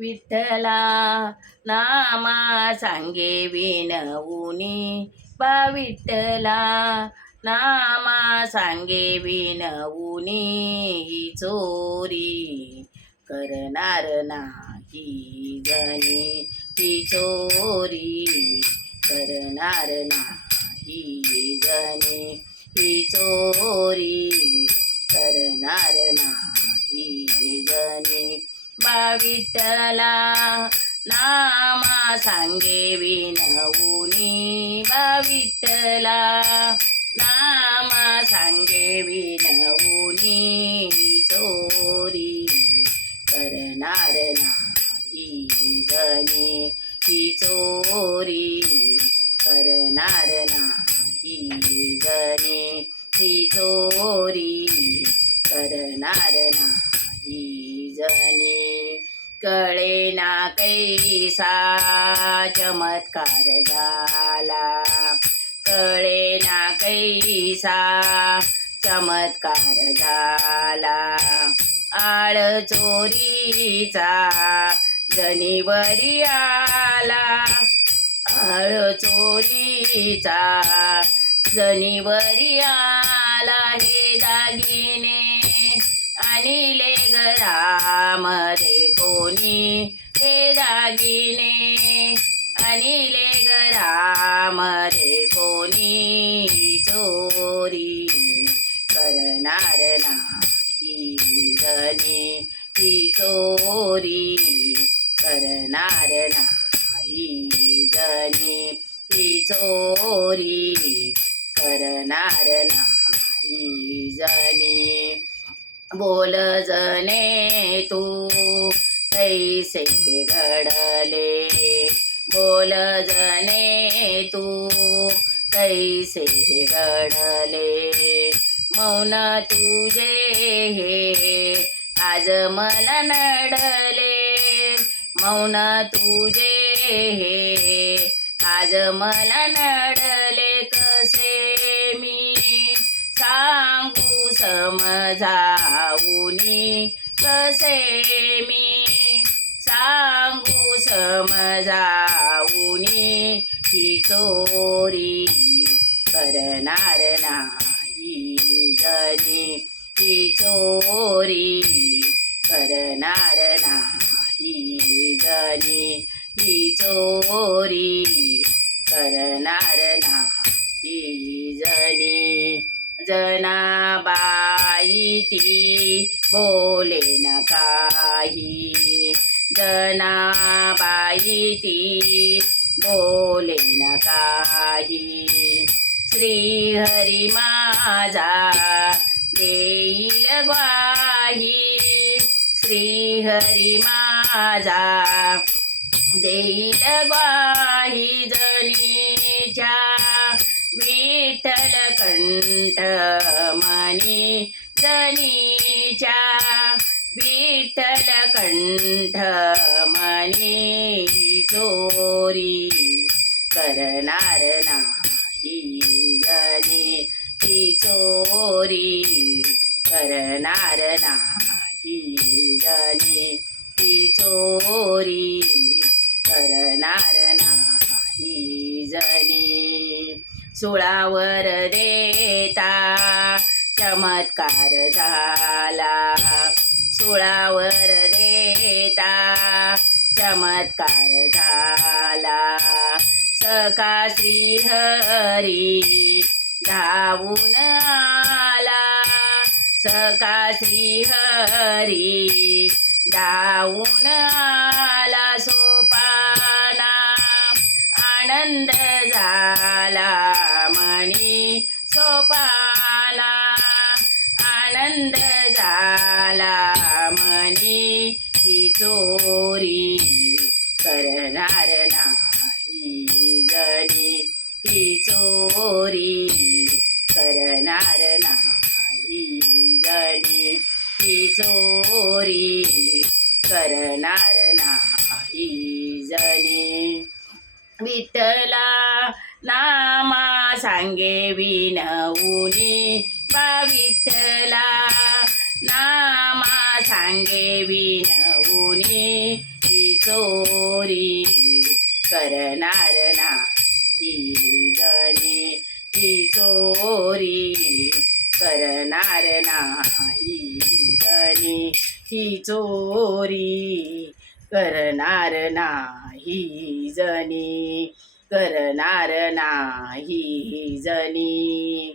विठ्ठला नामा सांगे विनवुनी बा विठ्ठला नामा सांगे विनवुनी ही चोरी करणार नाही जणी ही चोरी करणार नाही जणी ही चोरी करणार नाही जणी बा विठ्ठला नामा सांगे विनवुनी बा विठ्ठला नामा सांगे विनवुनी चोरी करणार नाही जणी ही चोरी करणार नाही जणी ही चोरी करणार नाही जणी कळे ना कैसा चमत्कार झाला. कळे ना कैसा चमत्कार झाला. आळ चोरीचा जनीवरी आला. आळ चोरीचा जनीवरी आला. हे दागिने आणिले घरामध्ये कोणी ते दागिने. आणिले घरामध्ये कोणी चोरी करणार नाही जणी ती चोरी करणार नाही जणी ती चोरी करणार नाही जणी बोल जने तू कैसे घडले? बोल जने तू कैसे घडले? मौन तुझे हे आज मला नडले. मौन तुझे हे आज मला नडले. समजावूनी कसे मी सांगू समजावूनी ही चोरी करणार नाही जनी ही चोरी करणार नाही जनी ही चोरी करणार नाही जनी. जनाबाई ती बोले न काही. जनाबाई ती बोले न काही. श्रीहरी माझा देईल ग्वाही. श्रीहरी माझा देईल ग्वाही जणीच्या विठ्ठलकंठ मनी जनीच्या विठ्ठल कंठ मनी चोरी करणार नाही जनी ती चोरी करणार नाही जनी ती चोरी करणार नाही जणी सुळावर देता. चमत्कार झाला. सुळावर देता. चमत्कार झाला. सका श्रीहरी धावून आला. सका श्रीहरी धावून आला. सोपाना आनंद चोरी करणार नाही जणी. ही चोरी करणार नाही जणी. ही चोरी करणार नाही जणी. विठ्ठला नामा सांगे विनवुनी. बा विठ्ठला नामा सांगे विनवुनी. चोरी करणार नाही जणी ही चोरी करणार नाही जणी ही चोरी करणार नाही जणी करणार नाही जणी